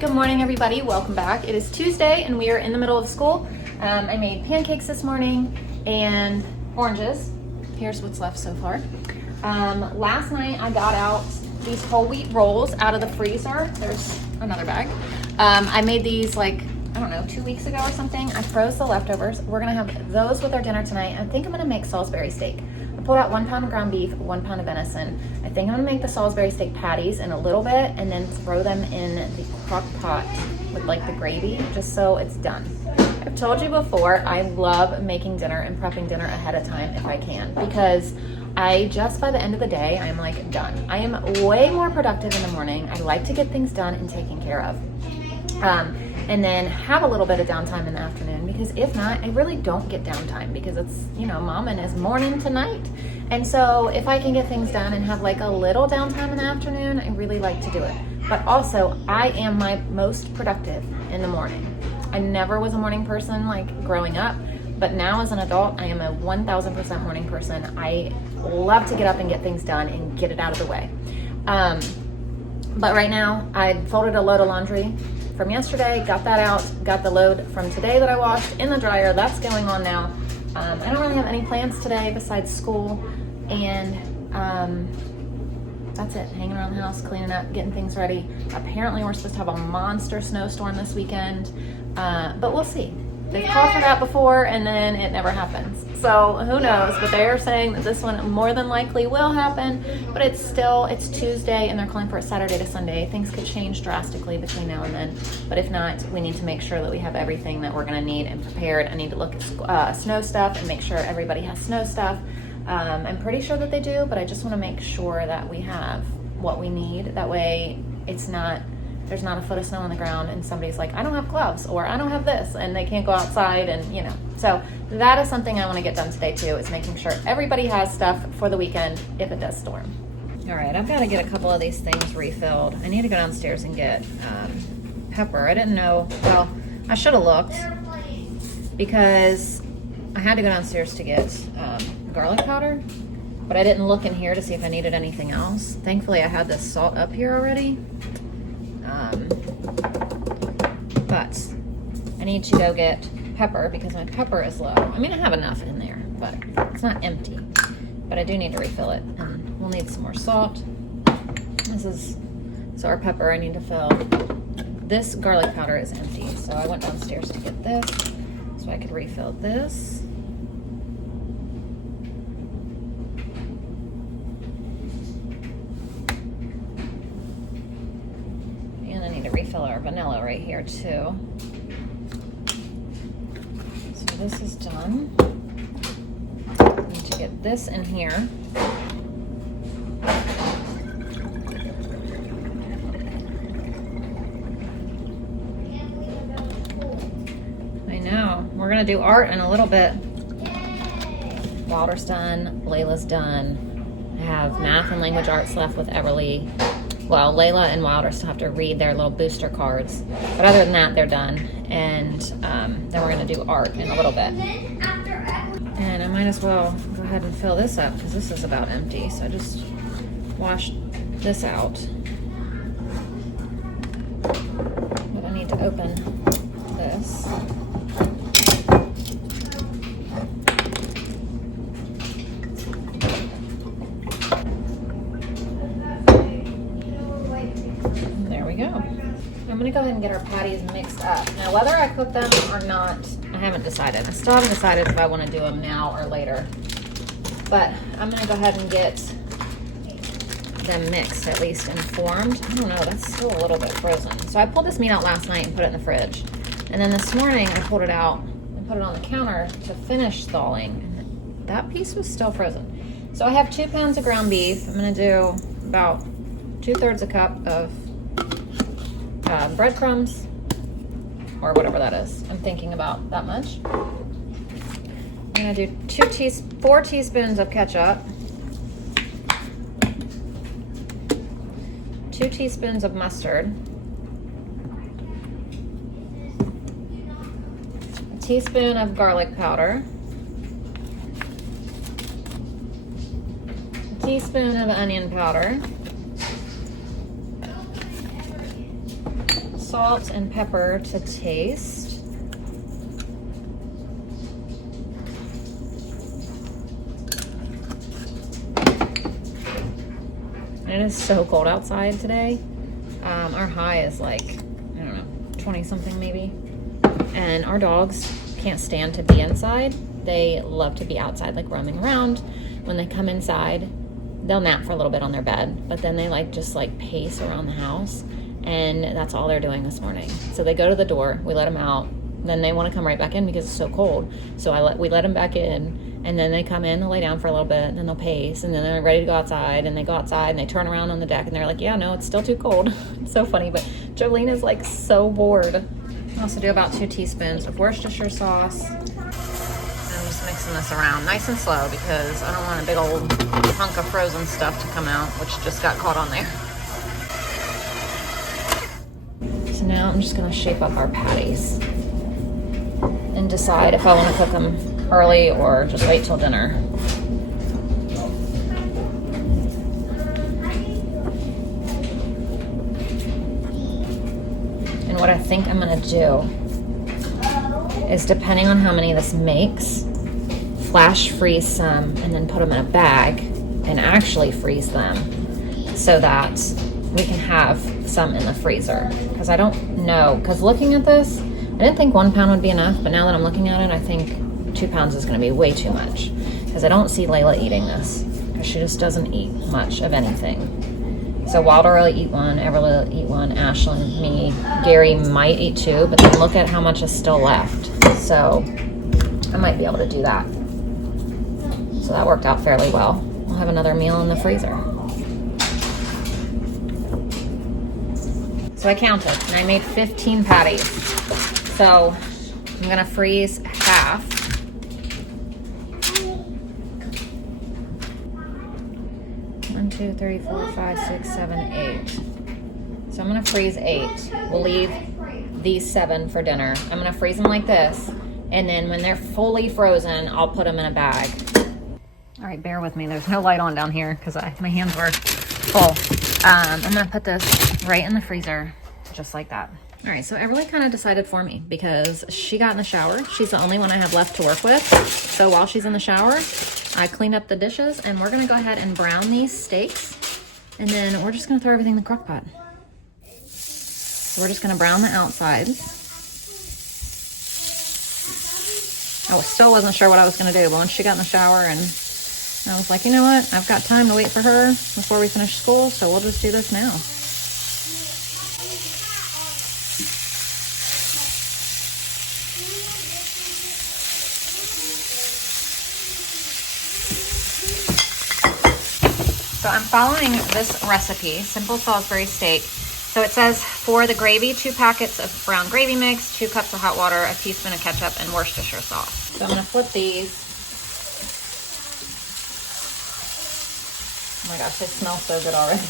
Good morning, everybody. Welcome back. It is Tuesday and we are in the middle of school. I made pancakes this morning and oranges. Here's what's left so far. Last night I got out these whole wheat rolls out of the freezer. There's another bag. I made these like, I don't know, 2 weeks ago or something. I froze the leftovers. We're gonna have those with our dinner tonight. I think I'm gonna make Salisbury steak. I pulled out 1 pound of ground beef, 1 pound of venison. I think I'm gonna make the Salisbury steak patties in a little bit and then throw them in the crock pot with like the gravy, just so it's done. I've told you before, I love making dinner and prepping dinner ahead of time if I can, because I just, by the end of the day, I'm like done. I am way more productive in the morning. I like to get things done and taken care of. And then have a little bit of downtime in the afternoon, because if not, I really don't get downtime because it's, you know, momming is morning to night. And so if I can get things done and have like a little downtime in the afternoon, I really like to do it. But also, I am my most productive in the morning. I never was a morning person like growing up, but now as an adult, I am a 1000% morning person. I love to get up and get things done and get it out of the way. But right now, I folded a load of laundry from yesterday, got that out, got the load from today that I washed in the dryer. That's going on now. I don't really have any plans today besides school, and that's it. Hanging around the house, cleaning up, getting things ready. Apparently we're supposed to have a monster snowstorm this weekend, but we'll see. They've called for that before and then it never happens. So who knows, but they're saying that this one more than likely will happen, but it's Tuesday and they're calling for it Saturday to Sunday. Things could change drastically between now and then, but if not, we need to make sure that we have everything that we're gonna need and prepared. I need to look at snow stuff and make sure everybody has snow stuff. I'm pretty sure that they do, but I just wanna make sure that we have what we need. That way there's not a foot of snow on the ground and somebody's like, I don't have gloves or I don't have this, and they can't go outside, and you know. So that is something I want to get done today too, is making sure everybody has stuff for the weekend if it does storm. All right, I've got to get a couple of these things refilled. I need to go downstairs and get pepper. I didn't know, well, I should have looked because I had to go downstairs to get garlic powder, but I didn't look in here to see if I needed anything else. Thankfully I had this salt up here already. But I need to go get pepper because my pepper is low. I mean, I have enough in there, but it's not empty. But I do need to refill it, and we'll need some more salt. So our pepper I need to fill. This garlic powder is empty, so I went downstairs to get this so I could refill this. Refill our vanilla right here too. So this is done. I need to get this in here. I know. We're gonna do art in a little bit. Wilder's done. Layla's done. I have math and language arts left with Everly. Well, Layla and Wilder still have to read their little booster cards. But other than that, they're done. And then we're going to do art in a little bit. And I might as well go ahead and fill this up because this is about empty. So I just washed this out. But I need to open this. I'm gonna go ahead and get our patties mixed up. Now, whether I cook them or not, I haven't decided. I still haven't decided if I want to do them now or later. But I'm gonna go ahead and get them mixed, at least, and formed. I don't know, that's still a little bit frozen. So I pulled this meat out last night and put it in the fridge. And then this morning I pulled it out and put it on the counter to finish thawing. And that piece was still frozen. So I have 2 pounds of ground beef. I'm gonna do about 2/3 a cup of breadcrumbs, or whatever that is. I'm thinking about that much. I'm gonna do 4 teaspoons of ketchup, 2 teaspoons of mustard, a teaspoon of garlic powder, a teaspoon of onion powder, salt and pepper to taste. It is so cold outside today. Our high is like, I don't know, 20 something maybe. And our dogs can't stand to be inside. They love to be outside, like roaming around. When they come inside, they'll nap for a little bit on their bed, but then they just pace around the house, and that's all they're doing this morning. So they go to the door, we let them out, then they want to come right back in because it's so cold. So we let them back in, and then they come in, they'll lay down for a little bit, and then they'll pace, and then they're ready to go outside, and they go outside, and they turn around on the deck, and they're like, yeah, no, it's still too cold. It's so funny, but Jolene is so bored. I also do about 2 teaspoons of Worcestershire sauce. I'm just mixing this around nice and slow because I don't want a big old hunk of frozen stuff to come out, which just got caught on there. So now I'm just gonna shape up our patties and decide if I want to cook them early or just wait till dinner. And what I think I'm gonna do is, depending on how many this makes, flash freeze some and then put them in a bag and actually freeze them so that we can have some in the freezer. Because I don't know, because looking at this, I didn't think 1 pound would be enough, but now that I'm looking at it, I think 2 pounds is going to be way too much. Because I don't see Layla eating this, because she just doesn't eat much of anything. So Wilder will eat one, Everly will eat one, Ashlyn, me, Gary might eat 2, but then look at how much is still left. So I might be able to do that. So that worked out fairly well. We'll have another meal in the freezer. So I counted, and I made 15 patties. So I'm gonna freeze half. One, 2, 3, 4, 5, 6, 7, 8. So I'm gonna freeze 8. We'll leave these 7 for dinner. I'm gonna freeze them like this, and then when they're fully frozen, I'll put them in a bag. All right, bear with me. There's no light on down here because my hands were full. I'm gonna put this right in the freezer, just like that. All right, so Everly kind of decided for me because she got in the shower. She's the only one I have left to work with. So while she's in the shower, I cleaned up the dishes, and we're gonna go ahead and brown these steaks, and then we're just gonna throw everything in the crock pot. So we're just gonna brown the outside. I still wasn't sure what I was gonna do, but once she got in the shower, and I was like, you know what? I've got time to wait for her before we finish school, so we'll just do this now. So I'm following this recipe, simple Salisbury steak. So it says for the gravy, 2 packets of brown gravy mix, 2 cups of hot water, a teaspoon of ketchup, and Worcestershire sauce. So I'm gonna flip these. Oh my gosh, they smell so good already.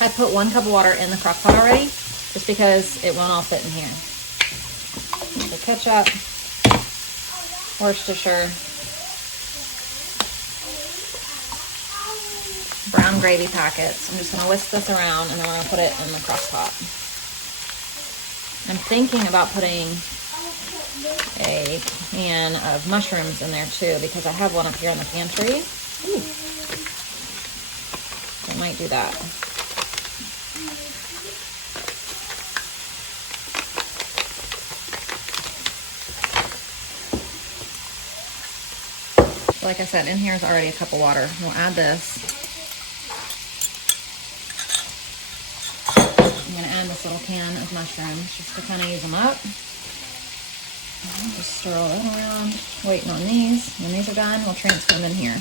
I put 1 cup of water in the crock pot already, just because it won't all fit in here. So ketchup, Worcestershire, brown gravy packets. I'm just gonna whisk this around, and then we're gonna put it in the crock pot. I'm thinking about putting a can of mushrooms in there too, because I have one up here in the pantry. Ooh. I might do that. Like I said, in here is already a cup of water. We'll add this. I'm going to add this little can of mushrooms just to kind of use them up. I'll just stir all that around, waiting on these. When these are done, we'll transfer them in here.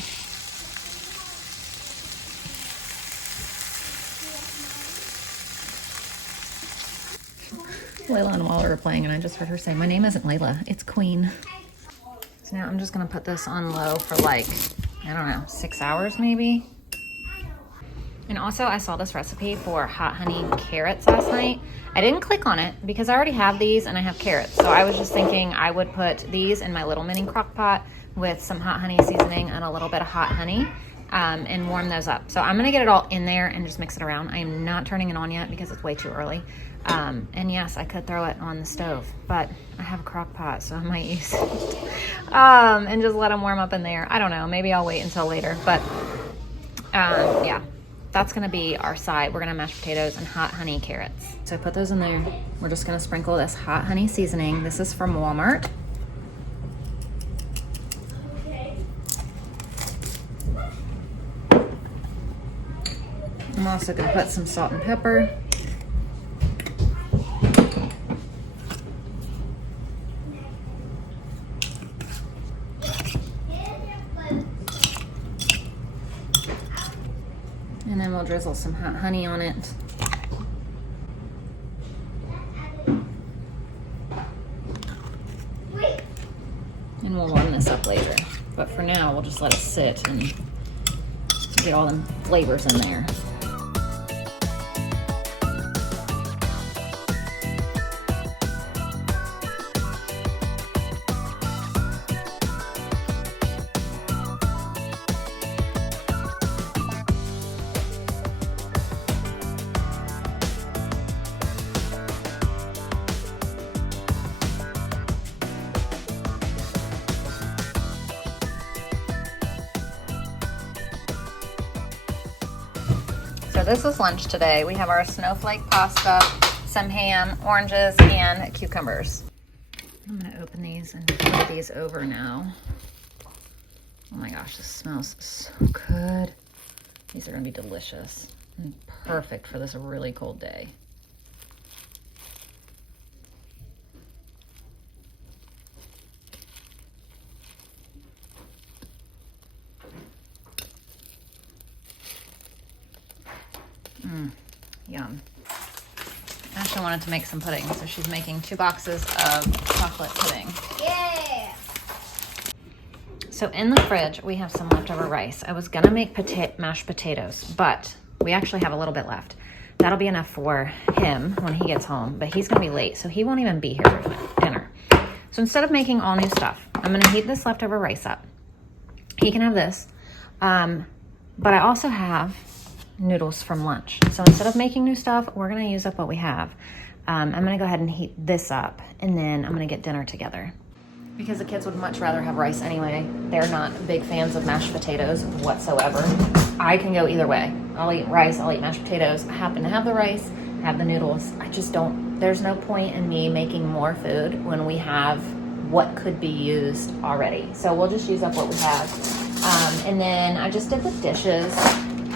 Layla and Waller are playing, and I just heard her say, my name isn't Layla, it's Queen. So now I'm just gonna put this on low for like, I don't know, 6 hours maybe. And also I saw this recipe for hot honey carrots last night. I didn't click on it because I already have these and I have carrots. So I was just thinking I would put these in my little mini crock pot, with some hot honey seasoning and a little bit of hot honey and warm those up. So I'm gonna get it all in there and just mix it around. I am not turning it on yet because it's way too early. And yes, I could throw it on the stove, but I have a crock pot, so I might use it. And just let them warm up in there. I don't know, maybe I'll wait until later, but yeah, that's gonna be our side. We're gonna have mashed potatoes and hot honey carrots. So I put those in there. We're just gonna sprinkle this hot honey seasoning. This is from Walmart. I'm also gonna put some salt and pepper. And then we'll drizzle some hot honey on it. And we'll warm this up later. But for now, we'll just let it sit and get all the flavors in there. So this is lunch today. We have our snowflake pasta, some ham, oranges, and cucumbers. I'm gonna open these and put these over now. Oh my gosh, this smells so good. These are gonna be delicious and perfect for this really cold day. Yum. Ashley wanted to make some pudding, so she's making 2 boxes of chocolate pudding. Yeah! So in the fridge, we have some leftover rice. I was gonna make mashed potatoes, but we actually have a little bit left. That'll be enough for him when he gets home, but he's gonna be late, so he won't even be here for dinner. So instead of making all new stuff, I'm gonna heat this leftover rice up. He can have this, but I also have noodles from lunch. So instead of making new stuff, we're gonna use up what we have. I'm gonna go ahead and heat this up, and then I'm gonna get dinner together. Because the kids would much rather have rice anyway. They're not big fans of mashed potatoes whatsoever. I can go either way. I'll eat rice, I'll eat mashed potatoes. I happen to have the rice, have the noodles. I just don't, there's no point in me making more food when we have what could be used already. So we'll just use up what we have. And then I just did the dishes.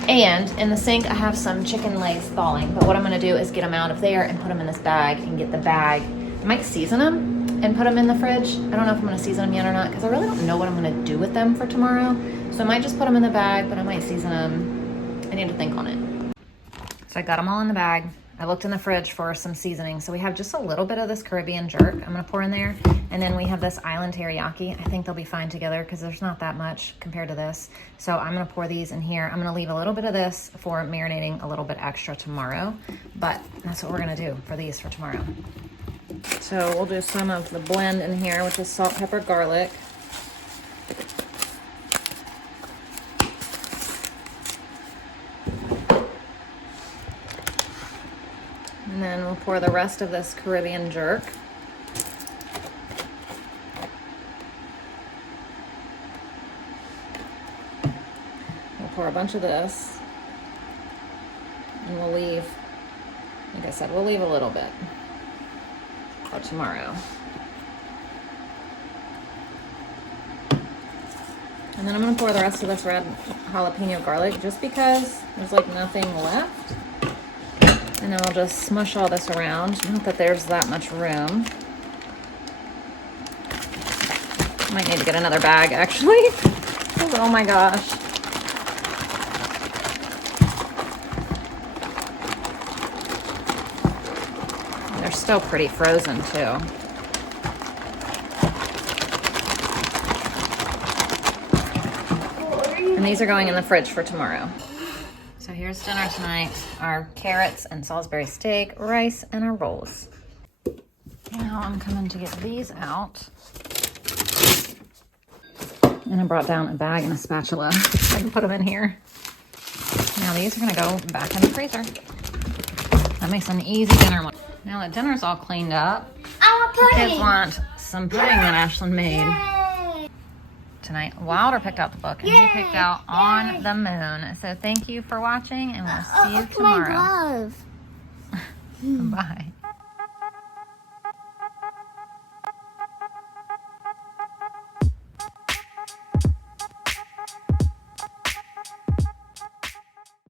And in the sink, I have some chicken legs thawing, but what I'm gonna do is get them out of there and put them in this bag and get the bag. I might season them and put them in the fridge. I don't know if I'm gonna season them yet or not, because I really don't know what I'm gonna do with them for tomorrow. So I might just put them in the bag, but I might season them. I need to think on it. So I got them all in the bag. I looked in the fridge for some seasoning. So we have just a little bit of this Caribbean jerk I'm gonna pour in there. And then we have this island teriyaki. I think they'll be fine together because there's not that much compared to this. So I'm gonna pour these in here. I'm gonna leave a little bit of this for marinating a little bit extra tomorrow, but that's what we're gonna do for these for tomorrow. So we'll do some of the blend in here, which is salt, pepper, garlic. And then we'll pour the rest of this Caribbean jerk. We'll pour a bunch of this. And we'll leave, like I said, we'll leave a little bit for tomorrow. And then I'm gonna pour the rest of this red jalapeno garlic just because there's like nothing left. And then we'll just smush all this around. Not that there's that much room. Might need to get another bag, actually. Oh my gosh. They're still pretty frozen, too. And these are going in the fridge for tomorrow. So here's dinner tonight, our carrots and Salisbury steak, rice, and our rolls. Now I'm coming to get these out. And I brought down a bag and a spatula so I can put them in here. Now these are gonna go back in the freezer. That makes an easy dinner one. Now that dinner's all cleaned up, the kids want some pudding that Ashlyn made tonight. Wilder picked out the book and he picked out On the Moon. So thank you for watching and we'll see you tomorrow. My glove. Bye.